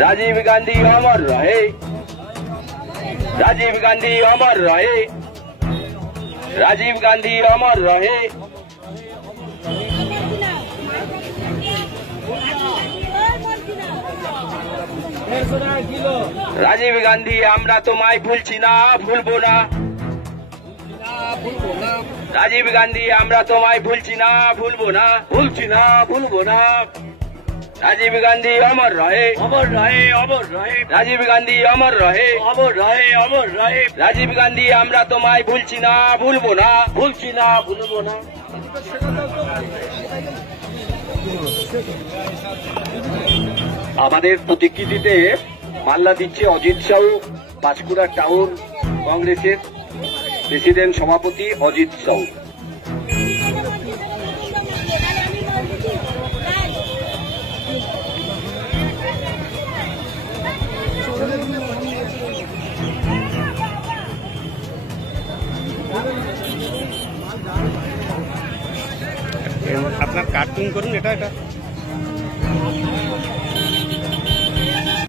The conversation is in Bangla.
राजीव गांधी अमर रहे, राजीव गांधी अमर रहे, राजीव गांधी अमर रहे। राजीव गांधी আমরা তোমায় ভুলছি না, ভুলবো না। राजीव गांधी আমরা তোমায় ভুলছি না, ভুলবো না, ভুলছি না, ভুলবো না। राजीव गांधी अमर रहे, अमर रहे, अमर रहे। राजीव गांधी अमर रहे, अमर रहे, अमर रहे। राजीव गांधी আমরা তোমায় ভুলছি না, ভুলবো না, ভুলছি না, ভুলবো না। আমাদের প্রতিকৃতিতে মাল্লা দিচ্ছে অজিত সাহু, পাঁশকুড়া টাউন কংগ্রেসের প্রেসিডেন্ট সভাপতি অজিত সাহু। আপনার কার্টুন করুন এটা